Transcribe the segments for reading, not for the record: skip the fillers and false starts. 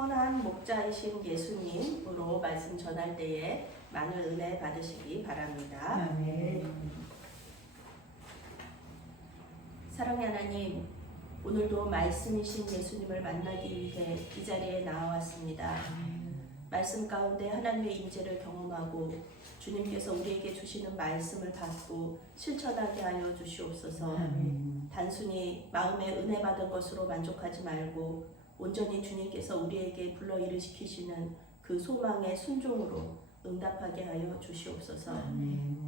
선한 목자이신 예수님으로 말씀 전할 때에 많은 은혜 받으시기 바랍니다. 아멘. 사랑의 하나님, 오늘도 말씀이신 예수님을 만나기 위해 이 자리에 나와왔습니다. 말씀 가운데 하나님의 임재를 경험하고 주님께서 우리에게 주시는 말씀을 받고 실천하게 하여 주시옵소서. 단순히 마음에 은혜 받은 것으로 만족하지 말고 온전히 주님께서 우리에게 불러일으키시는 그 소망의 순종으로 응답하게 하여 주시옵소서.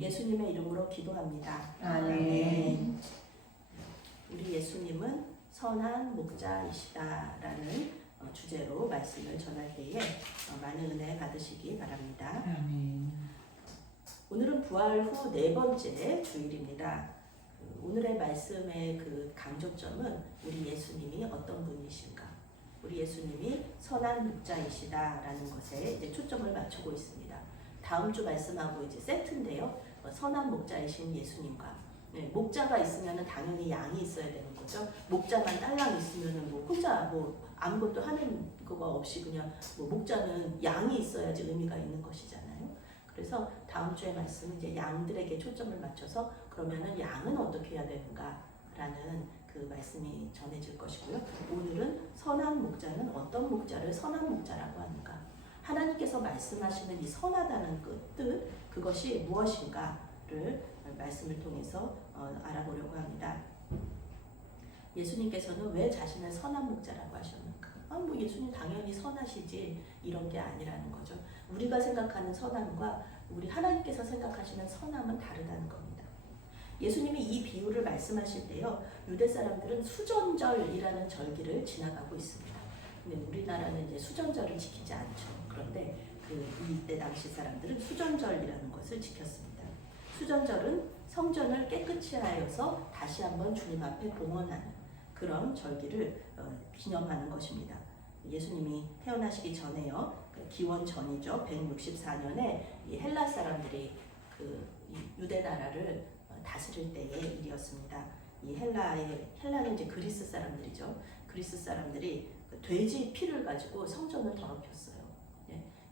예수님의 이름으로 기도합니다. 아멘. 우리 예수님은 선한 목자이시다라는 주제로 말씀을 전할 때에 많은 은혜 받으시기 바랍니다. 아멘. 오늘은 부활 후 네 번째 주일입니다. 오늘의 말씀의 그 강조점은 우리 예수님이 어떤 분이신가? 우리 예수님이 선한 목자이시다라는 것에 이제 초점을 맞추고 있습니다. 다음 주 말씀하고 이제 세트인데요. 선한 목자이신 예수님과 목자가 있으면 당연히 양이 있어야 되는 거죠. 목자만 딸랑 있으면 뭐 혼자 뭐 아무것도 하는 거가 없이 그냥 뭐 목자는 양이 있어야지 의미가 있는 것이잖아요. 그래서 다음 주에 말씀은 이제 양들에게 초점을 맞춰서 그러면은 양은 어떻게 해야 되는가라는 그 말씀이 전해질 것이고요. 오늘은 선한 목자는 어떤 목자를 선한 목자라고 하는가? 하나님께서 말씀하시는 이 선하다는 그 뜻, 그것이 무엇인가를 말씀을 통해서 알아보려고 합니다. 예수님께서는 왜 자신을 선한 목자라고 하셨는가? 뭐 예수님 당연히 선하시지 이런 게 아니라는 거죠. 우리가 생각하는 선함과 우리 하나님께서 생각하시는 선함은 다르다는 겁니다. 예수님이 이 비유를 말씀하실 때요, 유대 사람들은 수전절이라는 절기를 지나가고 있습니다. 근데 우리나라는 이제 수전절을 지키지 않죠. 그런데 이때 당시 사람들은 수전절이라는 것을 지켰습니다. 수전절은 성전을 깨끗이 하여서 다시 한번 주님 앞에 봉헌하는 그런 절기를 기념하는 것입니다. 예수님이 태어나시기 전에요, 기원 전이죠. 164년에 이 헬라 사람들이 유대 나라를 다스릴 때의 일이었습니다. 이 헬라는 이제 그리스 사람들이죠. 그리스 사람들이 돼지 피를 가지고 성전을 더럽혔어요.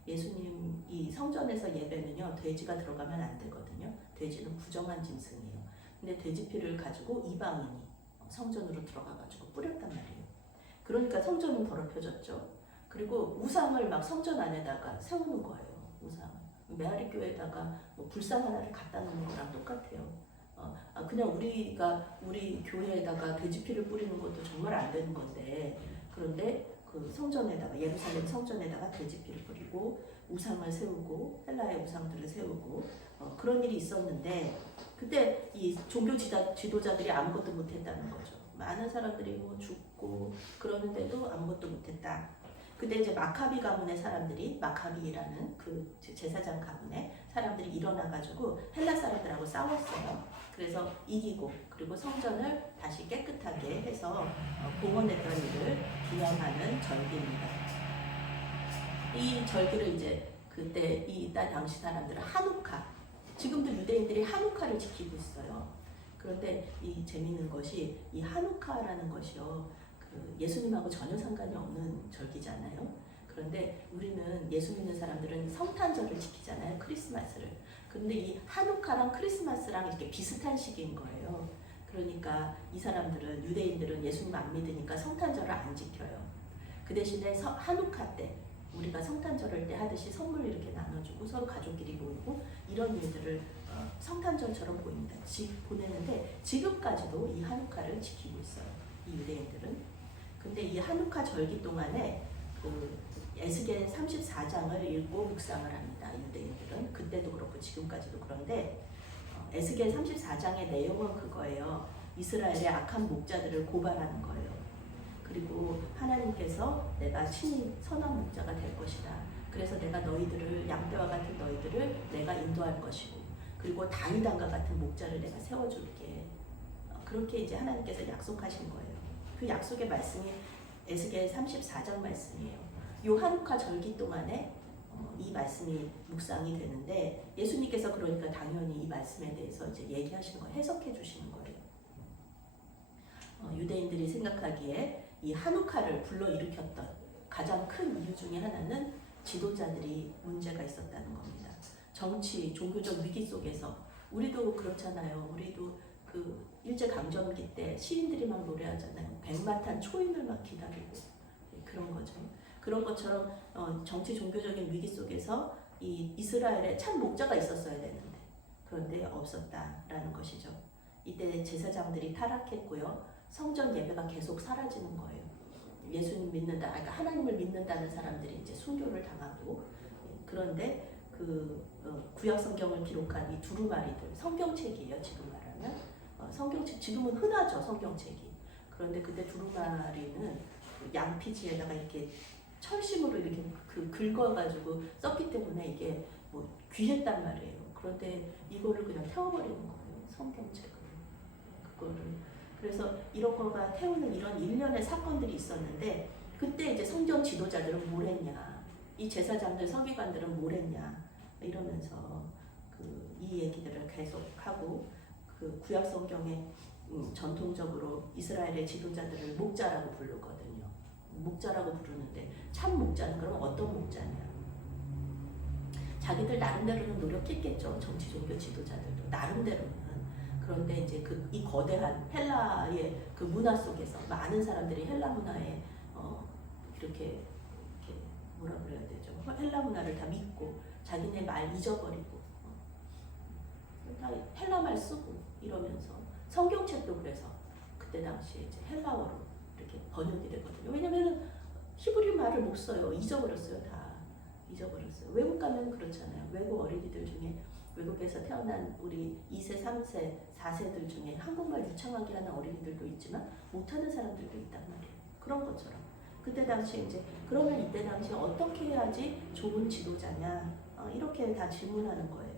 예수님 이 성전에서 예배는요, 돼지가 들어가면 안 되거든요. 돼지는 부정한 짐승이에요. 근데 돼지 피를 가지고 이방인이 성전으로 들어가가지고 뿌렸단 말이에요. 그러니까 성전은 더럽혀졌죠. 그리고 우상을 막 성전 안에다가 세우는 거예요. 우상. 메아리 교회에다가 뭐 불상 하나를 갖다 놓는 거랑 똑같아요. 그냥 우리 교회에다가 돼지피를 뿌리는 것도 정말 안 되는 건데, 그런데 그 성전에다가, 예루살렘 성전에다가 돼지피를 뿌리고 우상을 세우고 헬라의 우상들을 세우고 그런 일이 있었는데, 그때 이 종교 지도자들이 아무것도 못했다는 거죠. 많은 사람들이 뭐 죽고 그러는데도 아무것도 못했다. 그때 이제 마카비 가문의 사람들이, 마카비라는 그 제사장 가문의 사람들이 일어나가지고 헬라 사람들하고 싸웠어요. 그래서 이기고, 그리고 성전을 다시 깨끗하게 해서 봉헌했던 일을 기념하는 절기입니다. 이 절기를 이제 그때 이때 당시 사람들은 하누카, 지금도 유대인들이 하누카를 지키고 있어요. 그런데 이 재미있는 것이 이 하누카라는 것이요, 예수님하고 전혀 상관이 없는 절기잖아요. 그런데 우리는 예수 믿는 사람들은 성탄절을 지키잖아요. 크리스마스를. 그런데 이 하누카랑 크리스마스랑 이렇게 비슷한 시기인 거예요. 그러니까 이 사람들은, 유대인들은 예수님 안 믿으니까 성탄절을 안 지켜요. 그 대신에 하누카 때 우리가 성탄절을 때 하듯이 선물 이렇게 나눠주고 서로 가족끼리 모이고 이런 일들을 성탄절처럼 보내는데 지금까지도 이 하누카를 지키고 있어요. 이 유대인들은. 근데 이 하누카 절기 동안에 에스겔 34장을 읽고 묵상을 합니다. 유대인들은. 그때도 그렇고 지금까지도. 그런데 에스겔 34장의 내용은 그거예요. 이스라엘의 악한 목자들을 고발하는 거예요. 그리고 하나님께서 내가 친히 선한 목자가 될 것이다. 그래서 내가 너희들을, 양떼와 같은 너희들을 내가 인도할 것이고, 그리고 다윗 왕과 같은 목자를 내가 세워줄게. 그렇게 이제 하나님께서 약속하신 거예요. 그 약속의 말씀이 에스겔 34장 말씀이에요. 요 하누카 절기 동안에 이 말씀이 묵상이 되는데, 예수님께서 그러니까 당연히 이 말씀에 대해서 이제 얘기하시는 거, 해석해 주시는 거예요. 유대인들이 생각하기에 이 하누카를 불러일으켰던 가장 큰 이유 중에 하나는 지도자들이 문제가 있었다는 겁니다. 정치, 종교적 위기 속에서 우리도 그렇잖아요. 우리도 그 일제강점기 때 시인들이 막 노래하잖아요. 백마탄 초인을 막 기다리고 그런 거죠. 그런 것처럼 정치 종교적인 위기 속에서 이 이스라엘에 참 목자가 있었어야 되는데 그런데 없었다라는 것이죠. 이때 제사장들이 타락했고요. 성전 예배가 계속 사라지는 거예요. 예수님 믿는다, 그러니까 하나님을 믿는다는 사람들이 이제 순교를 당하고 그런데 그 구약 성경을 기록한 이 두루마리들 성경책이에요. 지금 말하면 성경책 지금은 흔하죠 성경책이. 그런데 그때 두루마리는 양피지에다가 이렇게 철심으로 이렇게 긁어가지고 썼기 때문에 이게 뭐 귀했단 말이에요. 그런데 이거를 그냥 태워버리는 거예요. 성경책을. 그거를. 그래서 이런 거가 태우는 이런 일련의 사건들이 있었는데 그때 이제 성경 지도자들은 뭘 했냐. 이 제사장들 서기관들은 뭘 했냐. 이러면서 이 얘기들을 계속하고 그 구약 성경에 전통적으로 이스라엘의 지도자들을 목자라고 부르거든요. 목자라고 부르는데 참 목자는 그럼 어떤 목자냐? 자기들 나름대로는 노력했겠죠. 정치 종교 지도자들도 나름대로는. 그런데 이제 이 거대한 헬라의 그 문화 속에서 많은 사람들이 헬라 문화에 이렇게 뭐라 그래야 되죠? 헬라 문화를 다 믿고 자기네 말 잊어버리고 다 헬라 말 쓰고 이러면서 성경책도 그래서 그때 당시에 이제 헬라어로 이렇게 번역이 되거든요. 왜냐면은 히브리 말을 못 써요. 잊어버렸어요. 다 잊어버렸어요. 외국 가면 그렇잖아요. 외국 어린이들 중에 외국에서 태어난 우리 2세, 3세, 4세들 중에 한국말 유창하게 하는 어린이들도 있지만 못하는 사람들도 있단 말이에요. 그런 것처럼 그때 당시에 이제 그러면 이때 당시에 어떻게 해야지 좋은 지도자냐 이렇게 다 질문하는 거예요.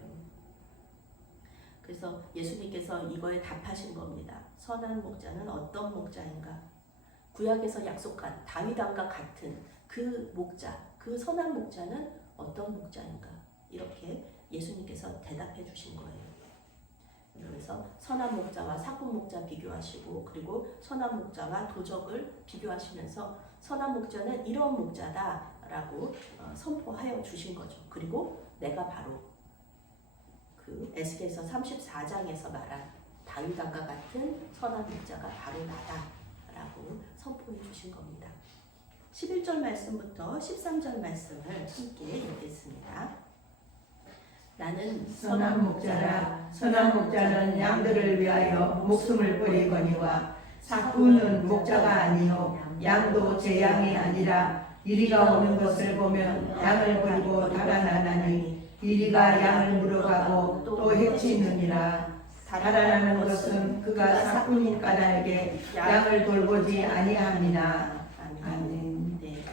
그래서 예수님께서 이거에 답하신 겁니다. 선한 목자는 어떤 목자인가? 구약에서 약속한 다윗왕과 같은 그 목자, 그 선한 목자는 어떤 목자인가? 이렇게 예수님께서 대답해 주신 거예요. 그래서 선한 목자와 사꾼 목자 비교하시고 그리고 선한 목자와 도적을 비교하시면서 선한 목자는 이런 목자다라고 선포하여 주신 거죠. 그리고 내가 바로 그 에스겔서 34장에서 말한 다윗왕과 같은 선한 목자가 바로 나다라고 선포해 주신 겁니다. 11절 말씀부터 13절 말씀을 함께 읽겠습니다. 나는 선한 목자라. 선한 목자는 양들을 위하여 목숨을 버리거니와 사꾼은 목자가 아니요 양도 제 양이 아니라 이리가 오는 것을 보면 양을 버리고 달아나나니 이리가 양을 물어가고 또 해치느니라. 달아나는 것은 그가 사꾼인 까닭에 양을 돌보지 아니함이나. 아멘. 네,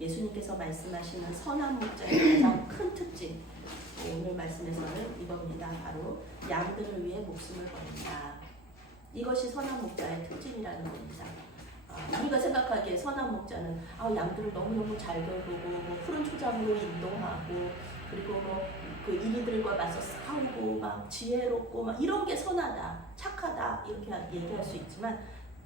예수님께서 말씀하시는 선한 목자의 가장 큰 특징 오늘 말씀에서는 이겁니다. 바로 양들을 위해 목숨을 버린다. 이것이 선한 목자의 특징이라는 겁니다. 우리가 생각하기에 선한 목자는 양들을 너무너무 잘 돌보고 푸른 초장으로 인도하고 그리고 그 이리들과 맞서 싸우고 막 지혜롭고 막 이런 게 선하다, 착하다 이렇게 얘기할 수 있지만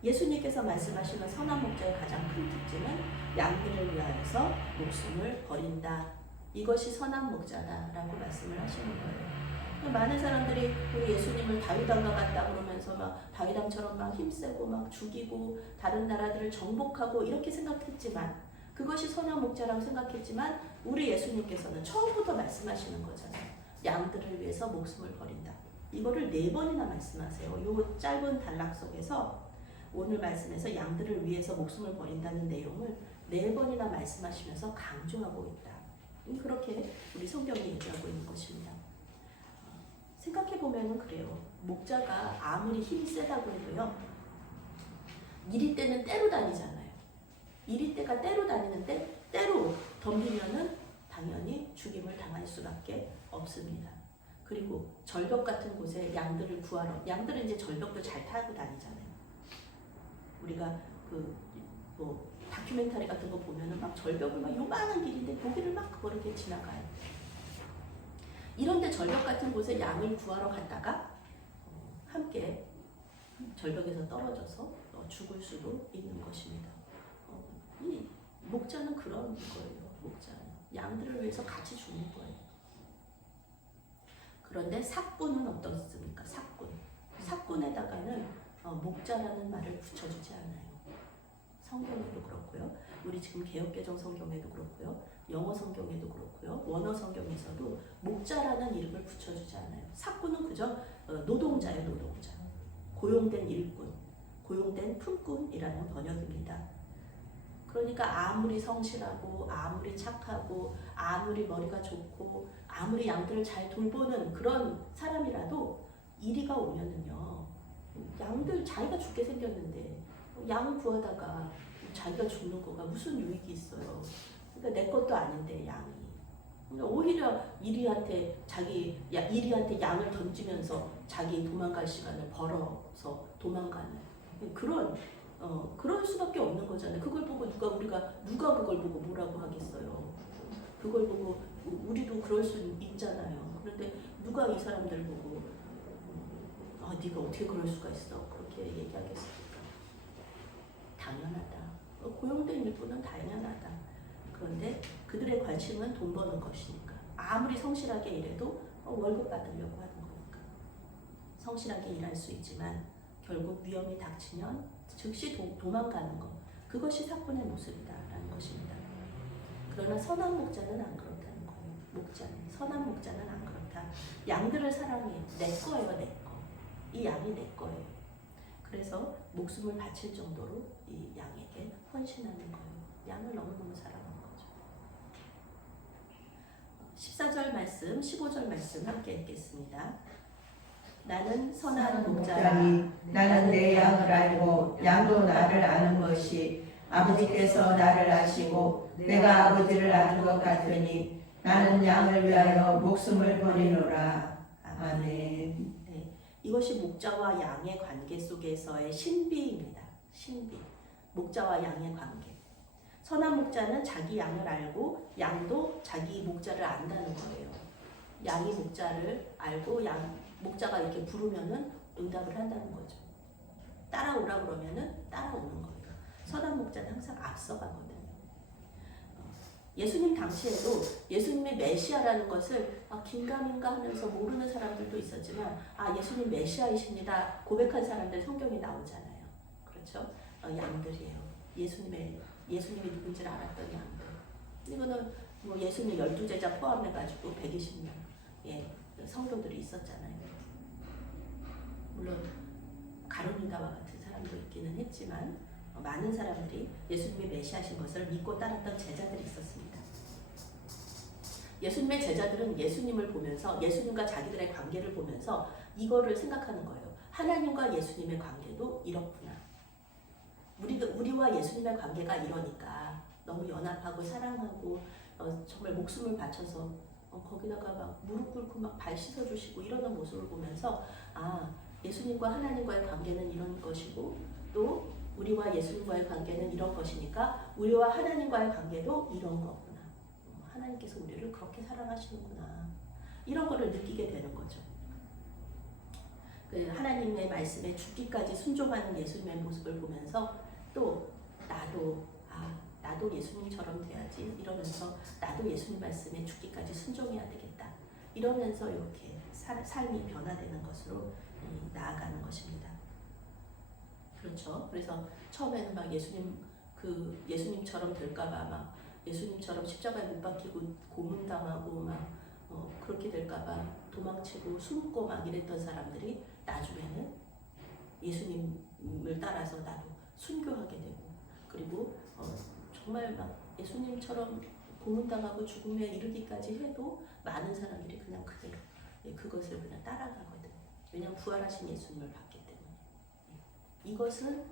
예수님께서 말씀하시는 선한 목자의 가장 큰 특징은 양들을 위하여서 목숨을 버린다. 이것이 선한 목자다라고 말씀을 하시는 거예요. 많은 사람들이 우리 예수님을 다윗왕과 같다 그러면서 막 다윗왕처럼 막 힘세고 막 죽이고 다른 나라들을 정복하고 이렇게 생각했지만 그것이 선한 목자라고 생각했지만 우리 예수님께서는 처음부터 말씀하시는 거잖아요. 양들을 위해서 목숨을 버린다. 이거를 4번이나 말씀하세요. 이 짧은 단락 속에서 오늘 말씀에서 양들을 위해서 목숨을 버린다는 내용을 4번이나 말씀하시면서 강조하고 있다. 그렇게 우리 성경이 얘기하고 있는 것입니다. 생각해보면 그래요. 목자가 아무리 힘이 세다고 해도요. 이리 때는 때로 다니잖아요. 이리 때가 때로 다니는데 때로 덤비면은 당연히 죽임을 당할 수밖에 없습니다. 그리고 절벽 같은 곳에 양들을 구하러 양들은 이제 절벽도 잘 타고 다니잖아요. 우리가 다큐멘터리 같은 거 보면은 막 절벽을 막 요만한 길인데 거기를 막 그렇게 지나가요. 이런데 절벽 같은 곳에 양을 구하러 갔다가 함께 절벽에서 떨어져서 죽을 수도 있는 것입니다. 목자는 그런 거예요. 목자는 양들을 위해서 같이 죽는 거예요. 그런데 삭군은 어떻습니까? 삭군에다가는 목자라는 말을 붙여주지 않아요. 성경에도 그렇고요. 우리 지금 개역개정 성경에도 그렇고요. 영어 성경에도 그렇고요. 원어 성경에서도 목자라는 이름을 붙여주지 않아요. 삭군은 그저 노동자예요. 노동자. 고용된 일꾼, 고용된 품꾼이라는 번역입니다. 그러니까 아무리 성실하고 아무리 착하고 아무리 머리가 좋고 아무리 양들을 잘 돌보는 그런 사람이라도 이리가 오면은요, 양들 자기가 죽게 생겼는데 양 구하다가 자기가 죽는 거가 무슨 유익이 있어요. 그러니까 내 것도 아닌데 양이. 오히려 이리한테 양을 던지면서 자기 도망갈 시간을 벌어서 도망가는 그럴 수밖에 없는 거잖아요. 그걸 보고 누가 그걸 보고 뭐라고 하겠어요. 그걸 보고 우리도 그럴 수 있잖아요. 그런데 누가 이 사람들 보고 네가 어떻게 그럴 수가 있어 그렇게 얘기하겠습니까? 당연하다. 고용된 일꾼은 당연하다. 그런데 그들의 관심은 돈 버는 것이니까 아무리 성실하게 일해도 월급 받으려고 하는 거니까 성실하게 일할 수 있지만 결국 위험이 닥치면 즉시 도망가는 것, 그것이 삭군의 모습이다라는 것입니다. 그러나 선한 목자는 안 그렇다는 거예요. 선한 목자는 안 그렇다. 양들을 사랑해. 내 거예요, 내 거. 이 양이 내 거예요. 그래서 목숨을 바칠 정도로 이 양에게 헌신하는 거예요. 양을 너무너무 사랑하는 거죠. 14절 말씀, 15절 말씀 함께 읽겠습니다. 나는 선한 목자라. 나는 내 양을 알고 양도 나를 아는 것이 아버지께서 나를 아시고 내가 아버지를 아는 것 같으니 나는 양을 위하여 목숨을 버리노라. 아멘. 네, 이것이 목자와 양의 관계 속에서의 신비입니다. 신비. 목자와 양의 관계. 선한 목자는 자기 양을 알고 양도 자기 목자를 안다는 거예요. 양이 목자를 알고 목자가 이렇게 부르면은 응답을 한다는 거죠. 따라오라 그러면은 따라오는 거예요. 선한 목자는 항상 앞서가거든요. 예수님 당시에도 예수님이 메시아라는 것을 긴가민가 하면서 모르는 사람들도 있었지만 예수님 메시아이십니다 고백한 사람들 성경에 나오잖아요. 그렇죠? 양들이에요. 예수님이 누군지를 알았던 양들. 이거는 뭐 예수님 12제자 포함해가지고 120명 성도들이 있었잖아요. 물론 가룟유다와 같은 사람도 있기는 했지만 많은 사람들이 예수님이 메시아신 것을 믿고 따랐던 제자들이 있었습니다. 예수님의 제자들은 예수님을 보면서 예수님과 자기들의 관계를 보면서 이거를 생각하는 거예요. 하나님과 예수님의 관계도 이렇구나. 우리와 예수님의 관계가 이러니까 너무 연합하고 사랑하고 정말 목숨을 바쳐서 거기다가 막 무릎 꿇고 막 발 씻어주시고 이러는 모습을 보면서 예수님과 하나님과의 관계는 이런 것이고 또 우리와 예수님과의 관계는 이런 것이니까 우리와 하나님과의 관계도 이런 거구나. 하나님께서 우리를 그렇게 사랑하시는구나. 이런 거를 느끼게 되는 거죠. 하나님의 말씀에 죽기까지 순종하는 예수님의 모습을 보면서 또 나도 예수님처럼 돼야지 이러면서 나도 예수님 말씀에 죽기까지 순종해야 되겠다. 이러면서 이렇게 삶이 변화되는 것으로 나아가는 것입니다. 그렇죠. 그래서 처음에는 막 예수님처럼 될까봐 막 예수님처럼 십자가에 못 박히고 고문당하고 막 그렇게 될까봐 도망치고 숨고 막 이랬던 사람들이 나중에는 예수님을 따라서 나도 순교하게 되고 그리고 정말 막 예수님처럼 고문당하고 죽음에 이르기까지 해도 많은 사람들이 그냥 그대로 그것을 그냥 따라가거든요. 왜냐하면 부활하신 예수님을 봤기 때문에. 이것은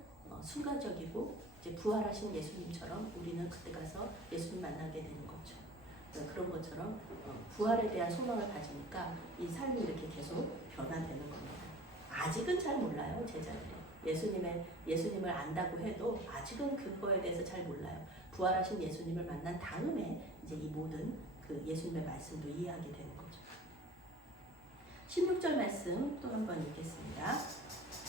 순간적이고 이제 부활하신 예수님처럼 우리는 그때 가서 예수님 만나게 되는 거죠. 그런 것처럼 부활에 대한 소망을 가지니까 이 삶이 이렇게 계속 변화되는 겁니다. 아직은 잘 몰라요, 제자들이. 예수님을 안다고 해도 아직은 그거에 대해서 잘 몰라요. 부활하신 예수님을 만난 다음에 이제 이 모든 그 예수님의 말씀도 이해하게 되는 거죠. 16절 말씀 또 한번 읽겠습니다.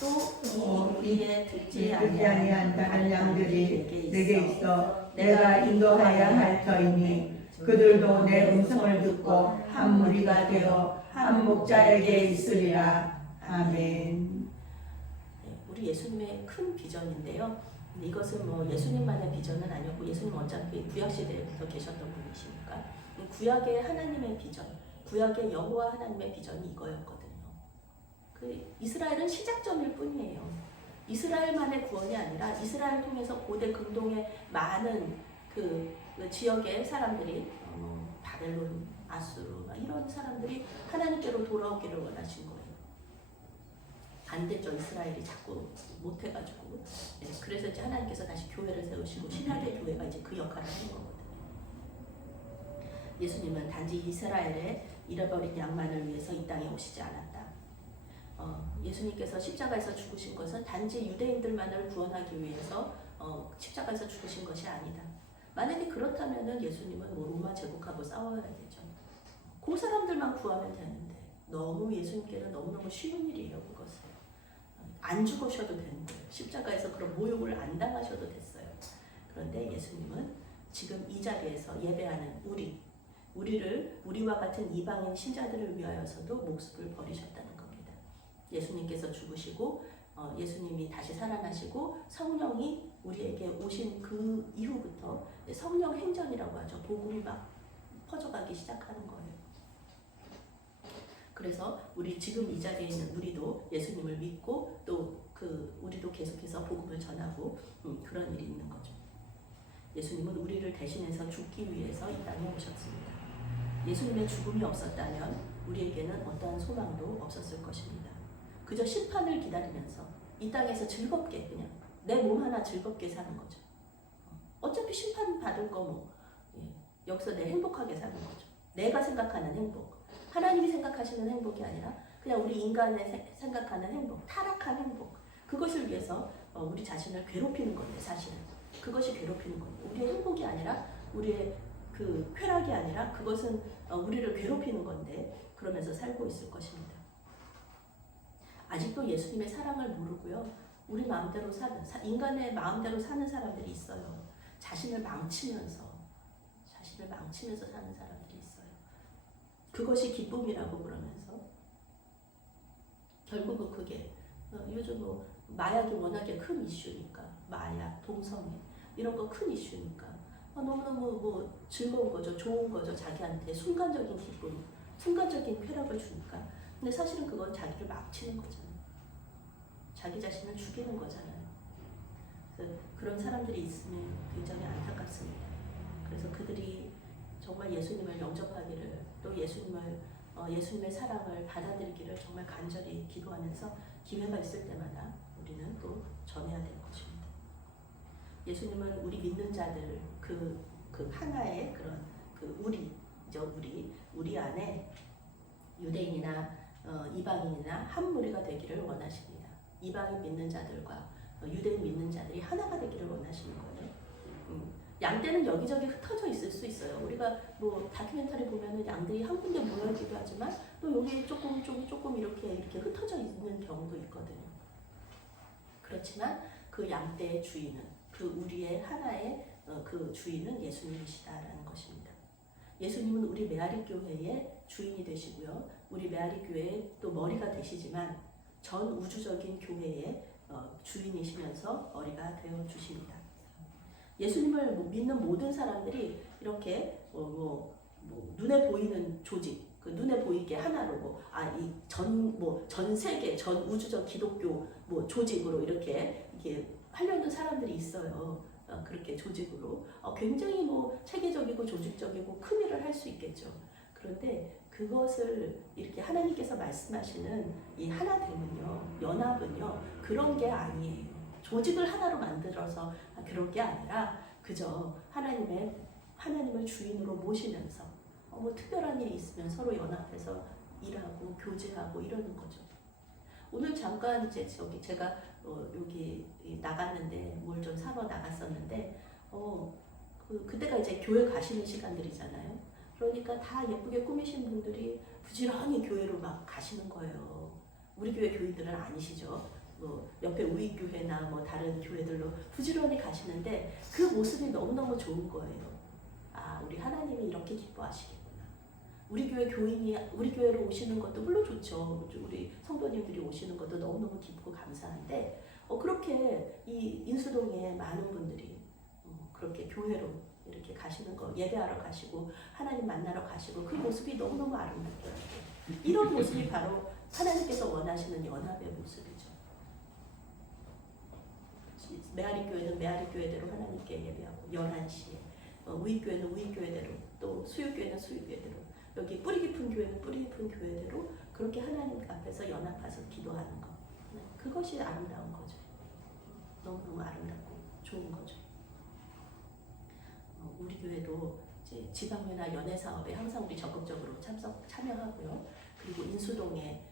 또 이에 듣지 아니한 다른 양들이 내게 있어 내가 인도하여야 할 터이니 그들도 내 음성을 듣고 한 무리가 되어 한 목자에게 있으리라. 아멘. 네, 우리 예수님의 큰 비전인데요. 근데 이것은 뭐 예수님만의 비전은 아니었고 예수님 어차피 구약 시대부터 계셨던 분이시니까 구약의 하나님의 비전, 구약의 여호와 하나님의 비전이 이거였거든요. 그 이스라엘은 시작점일 뿐이에요. 이스라엘만의 구원이 아니라 이스라엘 통해서 고대 근동의 많은 그 지역의 사람들이 바벨론, 아수르 이런 사람들이 하나님께로 돌아오기를 원하신 거예요. 반대죠. 이스라엘이 자꾸 못해가지고. 네, 그래서 이제 하나님께서 다시 교회를 세우시고 신약의 교회가 이제 그 역할을 하는 거거든요. 예수님은 단지 이스라엘의 잃어버린 양만을 위해서 이 땅에 오시지 않았다. 예수님께서 십자가에서 죽으신 것은 단지 유대인들만을 구원하기 위해서 십자가에서 죽으신 것이 아니다. 만약에 그렇다면은 예수님은 뭐 로마 제국하고 싸워야 되죠. 그 사람들만 구하면 되는데 너무 예수님께는 너무너무 쉬운 일이에요. 그것은 안 죽으셔도 되는 거예요. 십자가에서 그런 모욕을 안 당하셔도 됐어요. 그런데 예수님은 지금 이 자리에서 예배하는 우리와 같은 이방인 신자들을 위하여서도 목숨을 버리셨다는 겁니다. 예수님께서 죽으시고 예수님이 다시 살아나시고 성령이 우리에게 오신 그 이후부터 성령 행전이라고 하죠. 복음이 막 퍼져가기 시작하는 거예요. 그래서 우리 지금 이 자리에 있는 우리도 예수님을 믿고 또 우리도 계속해서 복음을 전하고 그런 일이 있는 거죠. 예수님은 우리를 대신해서 죽기 위해서 이 땅에 오셨습니다. 예수님의 죽음이 없었다면 우리에게는 어떠한 소망도 없었을 것입니다. 그저 심판을 기다리면서 이 땅에서 즐겁게 그냥 내 몸 하나 즐겁게 사는 거죠. 어차피 심판 받을 거 뭐 여기서 내 행복하게 사는 거죠. 내가 생각하는 행복, 하나님이 생각하시는 행복이 아니라 그냥 우리 인간의 생각하는 행복, 타락한 행복, 그것을 위해서 우리 자신을 괴롭히는 건데 사실은 그것이 괴롭히는 건데 우리의 행복이 아니라 우리의 그 쾌락이 아니라 그것은 우리를 괴롭히는 건데 그러면서 살고 있을 것입니다. 아직도 예수님의 사랑을 모르고요. 우리 마음대로 사는 인간의 마음대로 사는 사람들이 있어요. 자신을 망치면서 사는 사람들이 있어요. 그것이 기쁨이라고 그러면서 결국은 그게 요즘 뭐 마약이 워낙에 큰 이슈니까 마약, 동성애 이런 거 큰 이슈니까 너무너무 뭐 즐거운 거죠. 좋은 거죠. 자기한테 순간적인 기쁨, 순간적인 쾌락을 주니까. 근데 사실은 그건 자기를 망치는 거잖아요. 자기 자신을 죽이는 거잖아요. 그런 사람들이 있으면 굉장히 안타깝습니다. 그래서 그들이 정말 예수님을 영접하기를 또 예수님의 사랑을 받아들이기를 정말 간절히 기도하면서 기회가 있을 때마다 우리는 또 전해야 될 것입니다. 예수님은 우리 믿는 자들 그 하나의 그런 우리 안에 유대인이나 이방인이나 한 무리가 되기를 원하십니다. 이방인 믿는 자들과 유대인 믿는 자들이 하나가 되기를 원하시는 거예요. 양떼는 여기저기 흩어져 있을 수 있어요. 우리가 뭐 다큐멘터리 보면은 양들이 한 군데 모여 있기도 하지만 또 여기 조금 이렇게 흩어져 있는 경우도 있거든요. 그렇지만 그 양떼의 주인은 우리의 하나의 그 주인은 예수님이시다라는 것입니다. 예수님은 우리 메아리 교회의 주인이 되시고요. 우리 메아리 교회의 또 머리가 되시지만 전 우주적인 교회의 주인이시면서 머리가 되어 주십니다. 예수님을 믿는 모든 사람들이 이렇게 눈에 보이는 조직, 그 눈에 보이게 하나로 전 세계 전 우주적 기독교 조직으로 이렇게 하려는 사람들이 있어요. 그렇게 조직으로 굉장히 체계적이고 조직적이고 큰 일을 할 수 있겠죠. 그런데 그것을 이렇게 하나님께서 말씀하시는 이 하나됨은요, 연합은요, 그런 게 아니에요. 조직을 하나로 만들어서 그런 게 아니라 그저 하나님을 주인으로 모시면서 특별한 일이 있으면 서로 연합해서 일하고 교제하고 이러는 거죠. 오늘 잠깐 제가 여기 나갔는데 뭘 좀 사러 나갔었는데 그때가 이제 교회 가시는 시간들이잖아요. 그러니까 다 예쁘게 꾸미신 분들이 부지런히 교회로 막 가시는 거예요. 우리 교회 교인들은 아니시죠. 뭐 옆에 우익교회나 뭐 다른 교회들로 부지런히 가시는데 그 모습이 너무너무 좋은 거예요. 아, 우리 하나님이 이렇게 기뻐하시겠구나. 우리 교회 교인이 우리 교회로 오시는 것도 물론 좋죠. 우리 성도님들이 오시는 것도 너무너무 기쁘고 감사한데 그렇게 이 인수동에 많은 분들이 그렇게 교회로 이렇게 가시는 거, 예배하러 가시고 하나님 만나러 가시고 그 모습이 너무너무 아름답더라고요. 이런 모습이 바로 하나님께서 원하시는 연합의 모습이죠. 메아리 교회는 메아리 교회대로 하나님께 예배하고 11시에, 우익교회는 우익교회대로, 또 수유교회는 수유교회대로, 여기 뿌리 깊은 교회는 뿌리 깊은 교회대로 그렇게 하나님 앞에서 연합해서 기도하는 것. 그것이 아름다운 거죠. 너무너무 아름답고 좋은 거죠. 우리 교회도 이제 지방회나 연애 사업에 항상 우리 적극적으로 참여하고요. 그리고 인수동에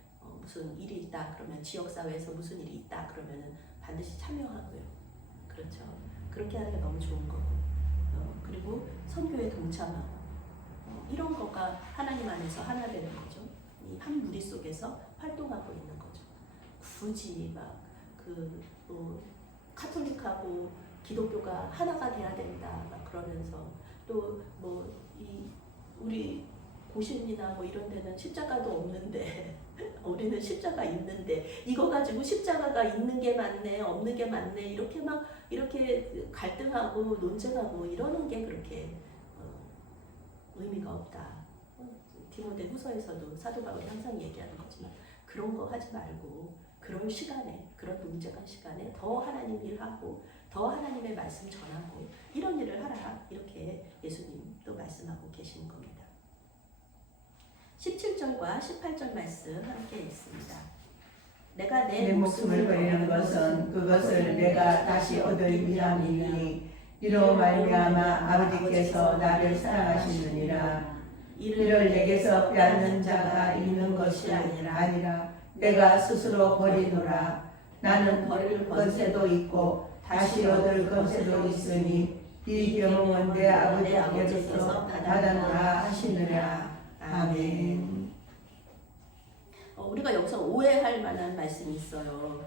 무슨 일이 있다 그러면 지역사회에서 무슨 일이 있다 그러면은 반드시 참여하고요. 그렇죠. 그렇게 하는 게 너무 좋은 거고. 그리고 선교에 동참하고 이런 거가 하나님 안에서 하나 되는 거죠. 이 한 무리 속에서 활동하고 있는 거죠. 굳이 뭐 카톨릭하고 기독교가 하나가 돼야 된다 막 그러면서 또 뭐 우리 고신이나 뭐 이런 데는 십자가도 없는데 우리는 십자가 있는데 이거 가지고 십자가가 있는 게 맞네 없는 게 맞네 이렇게 갈등하고 논쟁하고 이러는 게 그렇게 의미가 없다. 디모데 후서에서도 사도 바울이 항상 얘기하는 거지만 그런 거 하지 말고 그런 시간에 그런 논쟁한 시간에 더 하나님 일하고 더 하나님의 말씀 전하고 이런 일을 하라 이렇게 예수님도 말씀하고 계시는 겁니다. 17절과 18절 말씀 함께 읽습니다. 내가 내 목숨을 버리는 것은 그것을 내가 다시 얻을 위함이니 이로 말미암아 아버지께서 나를 사랑하시느니라. 이를 내게서 빼앗는 자가 있는 것이 아니라 내가 스스로 버리노라. 나는 버릴 권세도 있고 다시 얻을 권세도 있으니 이 경험은 내 아버지께서 받았노라 하시느라. 아멘. 우리가 여기서 오해할 만한 말씀이 있어요.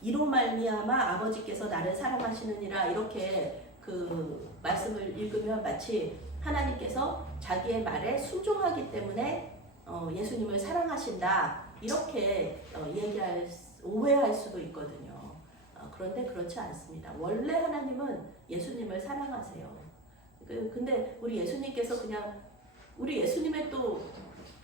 이로 말미암아 아버지께서 나를 사랑하시느니라 이렇게 그 말씀을 읽으면 마치 하나님께서 자기의 말에 순종하기 때문에 예수님을 사랑하신다 이렇게 오해할 수도 있거든요. 그런데 그렇지 않습니다. 원래 하나님은 예수님을 사랑하세요. 근데 우리 예수님께서 그냥 우리 예수님의 또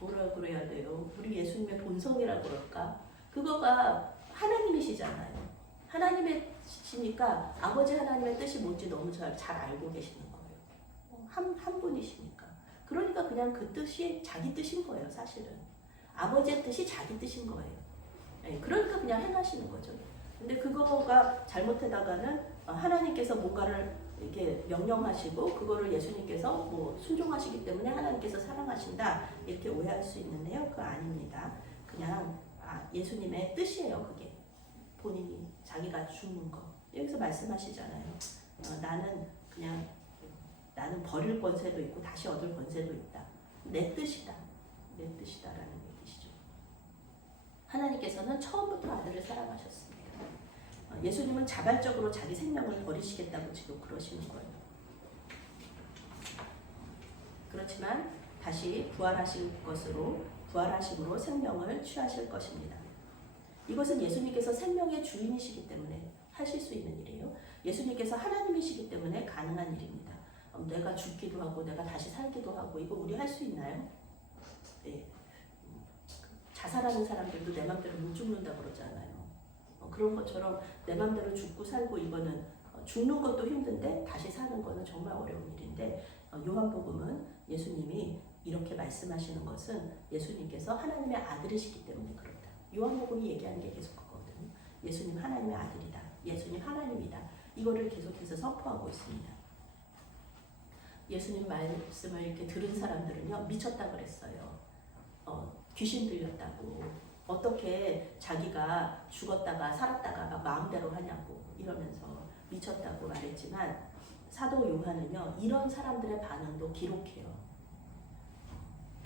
뭐라 그래야 돼요? 우리 예수님의 본성이라 그럴까? 그거가 하나님이시잖아요. 하나님이시니까 아버지 하나님의 뜻이 뭔지 너무 잘 알고 계시는 거예요. 한 분이시니까. 그러니까 그냥 그 뜻이 자기 뜻인 거예요, 사실은. 아버지의 뜻이 자기 뜻인 거예요. 그러니까 그냥 행하시는 거죠. 근데 그거가 잘못되다가는 하나님께서 뭔가를 이렇게 명령하시고 그거를 예수님께서 뭐 순종하시기 때문에 하나님께서 사랑하신다 이렇게 오해할 수 있는데요. 그거 아닙니다. 그냥 예수님의 뜻이에요. 그게 본인이 자기가 죽는 거 여기서 말씀하시잖아요. 나는 버릴 권세도 있고 다시 얻을 권세도 있다. 내 뜻이다라는 얘기시죠. 하나님께서는 처음부터 아들을 사랑하셨습니다. 예수님은 자발적으로 자기 생명을 버리시겠다고 지금 그러시는 거예요. 그렇지만 다시 부활하심으로 생명을 취하실 것입니다. 이것은 예수님께서 생명의 주인이시기 때문에 하실 수 있는 일이에요. 예수님께서 하나님이시기 때문에 가능한 일입니다. 내가 죽기도 하고 내가 다시 살기도 하고 이거 우리 할 수 있나요? 네. 자살하는 사람들도 내 맘대로 못 죽는다고 그러잖아요. 그런 것처럼 내 맘대로 죽고 살고 이거는 죽는 것도 힘든데 다시 사는 거는 정말 어려운 일인데 요한복음은 예수님이 이렇게 말씀하시는 것은 예수님께서 하나님의 아들이시기 때문에 그렇다. 요한복음이 얘기하는 게 계속 그거거든요. 예수님 하나님의 아들이다. 예수님 하나님이다. 이거를 계속해서 선포하고 있습니다. 예수님 말씀을 이렇게 들은 사람들은요 미쳤다 그랬어요. 귀신 들렸다고. 어떻게 자기가 죽었다가 살았다가 막 마음대로 하냐고 이러면서 미쳤다고 말했지만 사도 요한은요 이런 사람들의 반응도 기록해요.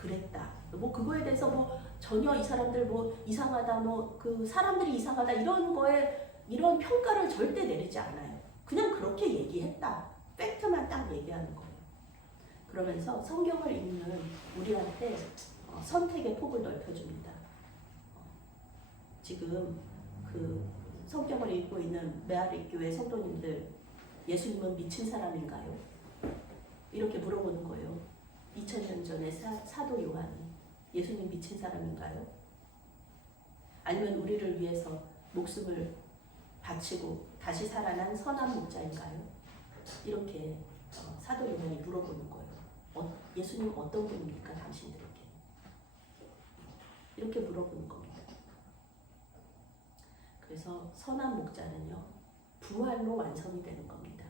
그랬다. 뭐 그거에 대해서 뭐 전혀 이 사람들 뭐 이상하다, 뭐 그 사람들이 이상하다 이런 거에 이런 평가를 절대 내리지 않아요. 그냥 그렇게 얘기했다. 팩트만 딱 얘기하는 거예요. 그러면서 성경을 읽는 우리한테 선택의 폭을 넓혀줍니다. 지금 그 성경을 읽고 있는 메아리 교회 성도님들, 예수님은 미친 사람인가요? 이렇게 물어보는 거예요. 2000년 전에 사도 요한이 예수님 미친 사람인가요? 아니면 우리를 위해서 목숨을 바치고 다시 살아난 선한 목자인가요? 이렇게 사도 요한이 물어보는 거예요. 예수님 어떤 분입니까? 당신들에게. 이렇게 물어보는 겁니다. 그래서 선한 목자는요, 부활로 완성이 되는 겁니다.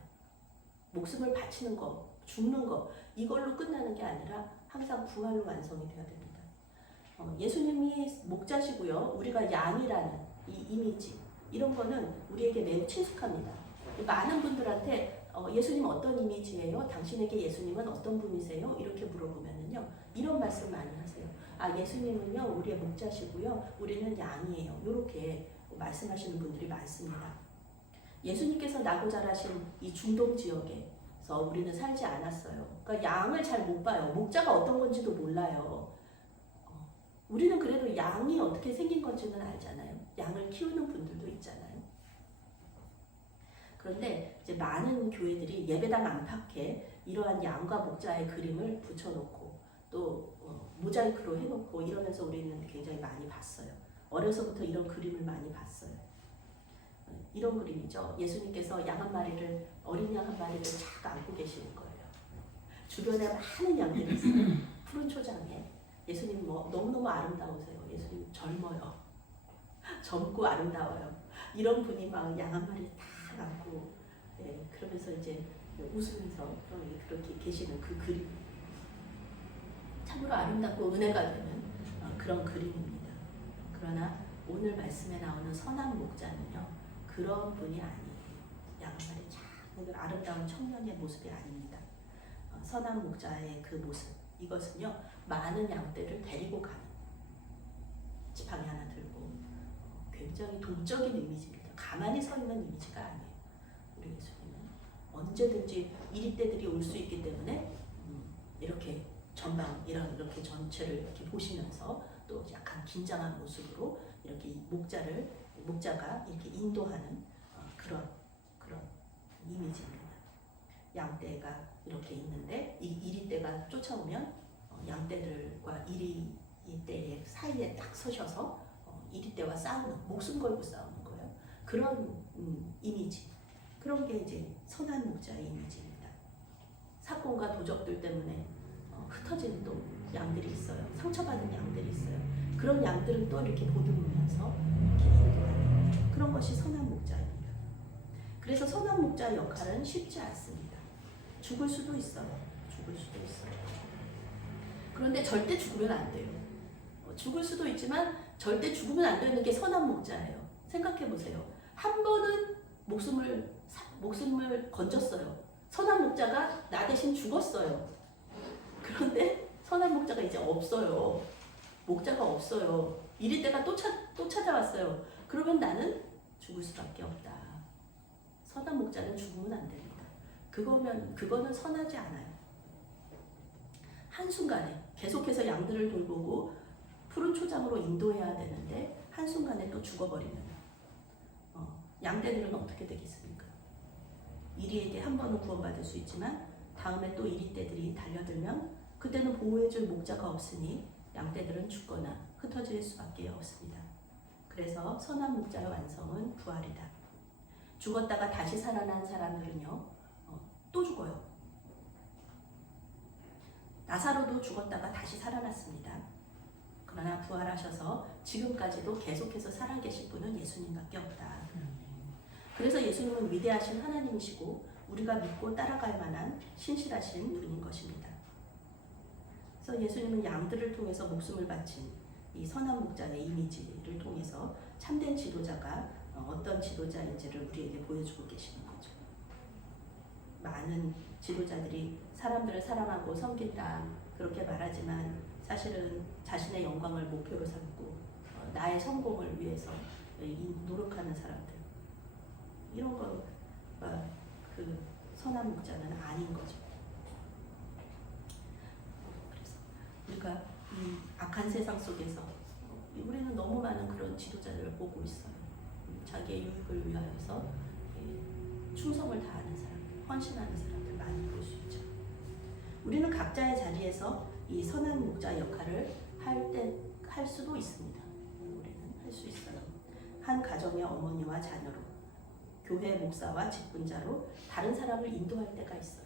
목숨을 바치는 거, 죽는 거, 이걸로 끝나는 게 아니라 항상 부활로 완성이 돼야 됩니다. 예수님이 목자시고요, 우리가 양이라는 이 이미지, 이런 거는 우리에게 매우 친숙합니다. 많은 분들한테 예수님 어떤 이미지예요? 당신에게 예수님은 어떤 분이세요? 이렇게 물어보면은요, 이런 말씀 많이 하세요. 아, 예수님은요, 우리의 목자시고요, 우리는 양이에요. 이렇게 말씀하시는 분들이 많습니다. 예수님께서 나고 자라신 이 중동 지역에서 우리는 살지 않았어요. 그러니까 양을 잘 못 봐요. 목자가 어떤 건지도 몰라요. 우리는 그래도 양이 어떻게 생긴 건지는 알잖아요. 양을 키우는 분들도 있잖아요. 그런데 이제 많은 교회들이 예배당 안팎에 이러한 양과 목자의 그림을 붙여놓고 또 모자이크로 해놓고 이러면서 우리는 굉장히 많이 봤어요. 어려서부터 이런 그림을 많이 봤어요. 이런 그림이죠. 예수님께서 양 한 마리를, 어린 양 한 마리를 착 안고 계시는 거예요. 주변에 많은 양들이 있어요. 푸른 초장에. 예수님 뭐 너무너무 아름다우세요. 예수님 젊어요. 젊고 아름다워요. 이런 분이 막 양 한 마리 딱 안고, 네, 그러면서 이제 웃으면서 그렇게 계시는 그 그림. 참으로 아름답고 은혜가 되는 그런 그림입니다. 그러나 오늘 말씀에 나오는 선한 목자는요, 그런 분이 아니에요. 양 한 마리 쫙 아름다운 청년의 모습이 아닙니다. 선한 목자의 그 모습, 이것은요, 많은 양떼를 데리고 가는, 지팡이 하나 들고 굉장히 동적인 이미지입니다. 가만히 서 있는 이미지가 아니에요. 우리 예수님은 언제든지 이리때들이 올 수 있기 때문에 이렇게 전방 이렇게 전체를 이렇게 보시면서 또 약간 긴장한 모습으로 이렇게 목자가 이렇게 인도하는 그런 이미지입니다. 양떼가 이렇게 있는데 이 이리떼가 쫓아오면 양떼들과 이리떼의 사이에 딱 서셔서 이리떼와 싸우는, 목숨 걸고 싸우는 거예요. 그런 이미지, 그런 게 이제 선한 목자의 이미지입니다. 사건과 도적들 때문에 흩어지는 또 양들이 있어요. 상처받은 양들이 있어요. 그런 양들은 또 이렇게 보듬으면서 이렇게 인도하는 그런 것이 선한 목자입니다. 그래서 선한 목자의 역할은 쉽지 않습니다. 죽을 수도 있어요. 그런데 절대 죽으면 안 돼요. 죽을 수도 있지만 절대 죽으면 안 되는 게 선한 목자예요. 생각해 보세요. 한 번은 목숨을 건졌어요. 선한 목자가 나 대신 죽었어요. 그런데 선한 목자가 이제 없어요. 목자가 없어요. 이럴 때가 또 찾아왔어요. 그러면 나는 죽을 수밖에 없다. 선한 목자는 죽으면 안 됩니다. 그거는 선하지 않아요. 한순간에 계속해서 양들을 돌보고 푸른 초장으로 인도해야 되는데 한순간에 또 죽어버리면 양떼들은 어떻게 되겠습니까? 이리에게 한 번은 구원받을 수 있지만 다음에 또 이리떼들이 달려들면 그때는 보호해줄 목자가 없으니 양떼들은 죽거나 흩어질 수밖에 없습니다. 그래서 선한 목자의 완성은 부활이다. 죽었다가 다시 살아난 사람들은요, 또 죽어요. 나사로도 죽었다가 다시 살아났습니다. 그러나 부활하셔서 지금까지도 계속해서 살아계신 분은 예수님밖에 없다. 그래서 예수님은 위대하신 하나님이시고 우리가 믿고 따라갈 만한 신실하신 분인 것입니다. 그래서 예수님은 양들을 통해서 목숨을 바친 이 선한 목자의 이미지를 통해서 참된 지도자가 어떤 지도자인지를 우리에게 보여주고 계시는 거죠. 많은 지도자들이 사람들을 사랑하고 섬긴다 그렇게 말하지만 사실은 자신의 영광을 목표로 삼고 나의 성공을 위해서 노력하는 사람들, 이런 거가 그 선한 목자는 아닌 거죠. 그래서 우리가 이 악한 세상 속에서 우리는 너무 많은 그런 지도자들을 보고 있어요. 자기의 유익을 위하여서 충성을 다하는 사람들, 헌신하는 사람들 많이 볼 수 있죠. 우리는 각자의 자리에서 이 선한 목자 역할을 할 수도 있습니다. 우리는 할 수 있어요. 한 가정의 어머니와 자녀로, 교회 목사와 직분자로 다른 사람을 인도할 때가 있어요.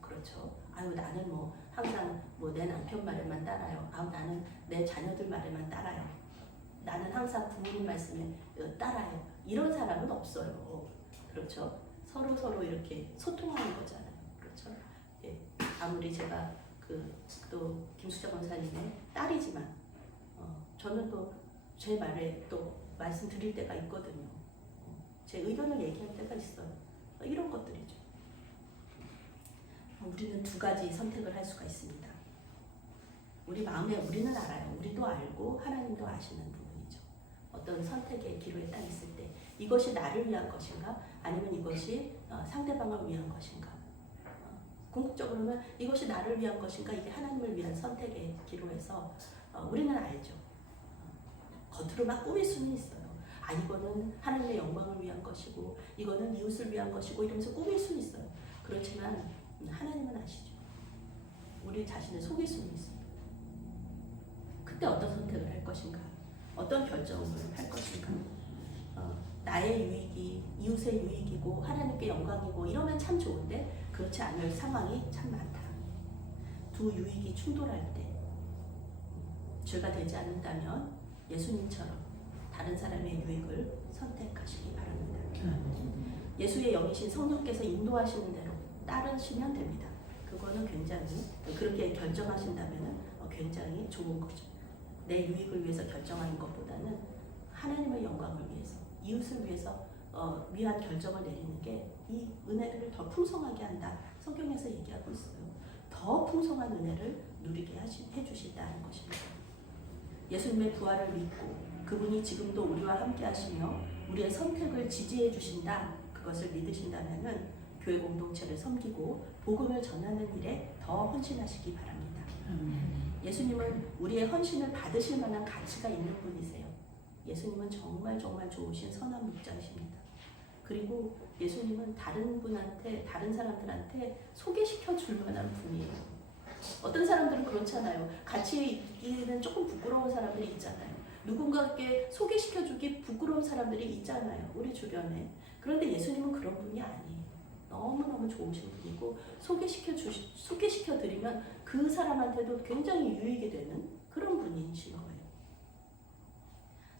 그렇죠. 아유, 나는 뭐 항상 뭐 내 남편 말에만 따라요. 아유, 나는 내 자녀들 말에만 따라요. 나는 항상 부모님 말씀에 따라요. 이런 사람은 없어요. 그렇죠. 서로 이렇게 소통하는 거잖아요. 그렇죠. 예. 아무리 제가 또 김수자 권사님의 딸이지만 저는 또 제 말에 또 말씀드릴 때가 있거든요. 제 의견을 얘기할 때가 있어요. 이런 것들이죠. 우리는 두 가지 선택을 할 수가 있습니다. 우리 마음에 우리는 알아요. 우리도 알고 하나님도 아시는 부분이죠. 어떤 선택의 기로에 딱 있을 때 이것이 나를 위한 것인가 아니면 이것이 상대방을 위한 것인가. 궁극적으로는 이것이 나를 위한 것인가 이게 하나님을 위한 선택의 기로에서 우리는 알죠. 겉으로 막 꾸밀 수는 있어요. 아, 이거는 하나님의 영광을 위한 것이고 이거는 이웃을 위한 것이고 이러면서 꾸밀 수는 있어요. 그렇지만 하나님은 아시죠. 우리 자신을 속일 수는 있어요. 그때 어떤 선택을 할 것인가, 어떤 결정을 할 것인가. 나의 유익이 이웃의 유익이고 하나님께 영광이고 이러면 참 좋은데 그렇지 않을 상황이 참 많다. 두 유익이 충돌할 때 죄가 되지 않는다면 예수님처럼 다른 사람의 유익을 선택하시기 바랍니다. 예수의 영이신 성령께서 인도하시는 대로 따르시면 됩니다. 그거는 굉장히 그렇게 결정하신다면 굉장히 좋은 거죠. 내 유익을 위해서 결정하는 것보다는 하나님의 영광을 위해서, 이웃을 위해서 위한 결정을 내리는 게 이 은혜를 더 풍성하게 한다. 성경에서 얘기하고 있어요. 더 풍성한 은혜를 누리게 해주신다는 것입니다. 예수님의 부활을 믿고 그분이 지금도 우리와 함께 하시며 우리의 선택을 지지해 주신다. 그것을 믿으신다면 교회 공동체를 섬기고 복음을 전하는 일에 더 헌신하시기 바랍니다. 예수님은 우리의 헌신을 받으실 만한 가치가 있는 분이세요. 예수님은 정말 좋으신 선한 목자이십니다. 그리고 예수님은 다른 사람들한테 소개시켜 줄 만한 분이에요. 어떤 사람들은 그렇잖아요. 같이 있기는 조금 부끄러운 사람들이 있잖아요. 누군가에게 소개시켜주기 부끄러운 사람들이 있잖아요. 우리 주변에. 그런데 예수님은 그런 분이 아니에요. 너무너무 좋으신 분이고 소개시켜드리면 그 사람한테도 굉장히 유익이 되는 그런 분이신 거예요.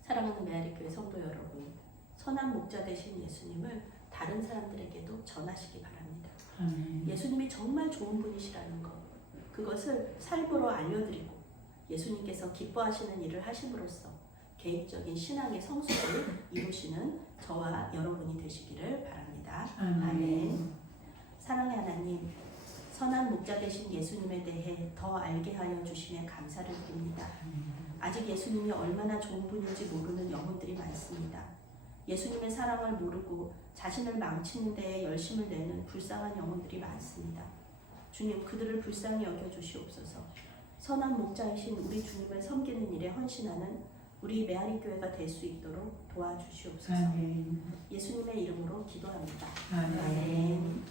사랑하는 메아리교회 성도 여러분, 선한 목자 되신 예수님을 다른 사람들에게도 전하시기 바랍니다. 예수님이 정말 좋은 분이시라는 것, 그것을 삶으로 알려드리고 예수님께서 기뻐하시는 일을 하심으로써 개인적인 신앙의 성숙을 이루시는 저와 여러분이 되시기를 바랍니다. 아멘. 사랑의 하나님, 선한 목자 되신 예수님에 대해 더 알게 하여 주심에 감사를 드립니다. 아직 예수님이 얼마나 좋은 분인지 모르는 영혼들이 많습니다. 예수님의 사랑을 모르고 자신을 망치는 데에 열심을 내는 불쌍한 영혼들이 많습니다. 주님, 그들을 불쌍히 여겨주시옵소서. 선한 목자이신 우리 주님을 섬기는 일에 헌신하는 우리 메아리 교회가 될 수 있도록 도와주시옵소서. 예수님의 이름으로 기도합니다. 아멘.